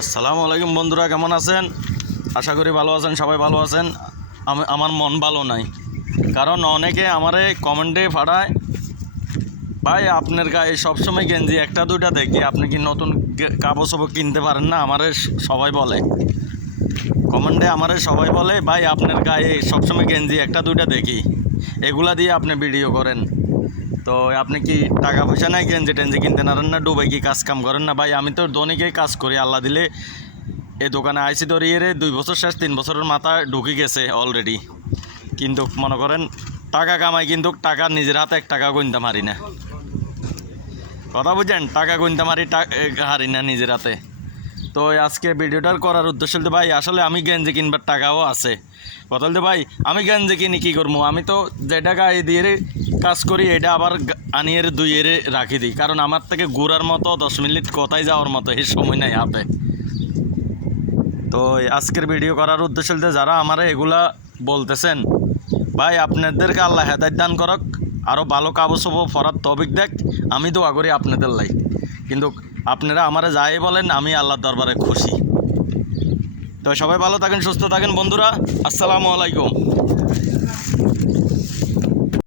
আসসালামু আলাইকুম বন্ধুরা, কেমন আছেন? আশা করি ভালো আছেন, সবাই ভালো আছেন। আমার মন ভালো নাই, কারণ অনেকে আমারে কমেন্টে পাঠায়, ভাই আপনার গায়ে সবসময় গেঞ্জি একটা দুইটা দেখি, আপনি কি নতুন কাপড় চোপড় কিনতে পারেন না? আমারে সবাই বলে, কমেন্টে আমারে সবাই বলে, ভাই আপনার গায়ে সবসময় গেঞ্জি একটা দুইটা দেখি, এগুলা দিয়ে আপনি ভিডিও করেন। তো আপনি কি টাকা পয়সা নাই গেঞ্জি টেঞ্জি কিনতে পারেন না? ডুবে কি কাজ কাম করেন না? ভাই আমি তো দৈনিকই কাজ করি, আল্লাহ দিলে এই দোকানে আইসি ধরিয়ে 2 বছর শেষ, 3 বছরের মাথা ঢুকে গেছে অলরেডি। কিন্তু মনে করেন টাকা কামাই, কিন্তু টাকা নিজের হাতে 1 টাকা গুনতে পারি না। কথা বুঝছেন? টাকা গুনতে হারি না নিজের হাতে। তো আজকে ভিডিওটার করার উদ্দেশ্য হলো ভাই, আসলে আমি গেঞ্জি কিনবার টাকাও আছে। কথা বলতে ভাই, আমি গেঞ্জি কিনি কী করবো? আমি তো যে টাকা এই দিয়ে কাজ করি, এটা আবার আনিয়ে দুইয়ে রাখি দিই, কারণ আমার থেকে ঘোরার মতো 10 মিনিট কোথায় যাওয়ার মতো এই সময় নাই হাতে। তো আজকের ভিডিও করার উদ্দেশ্য হতে যারা আমার এগুলা বলতেছেন, ভাই আপনাদেরকে আল্লাহ হেদায়েত দান করক, আরও ভালো কাবু সবু ফরাত তৌফিক দেখ, আমি দোয়া করি আপনাদের লাই। কিন্তু আপনারা আমারে যাই বলেন, আমি আল্লাহর দরবারে খুশি। তো সবাই ভালো থাকেন, সুস্থ থাকেন বন্ধুরা। আসসালামু আলাইকুম।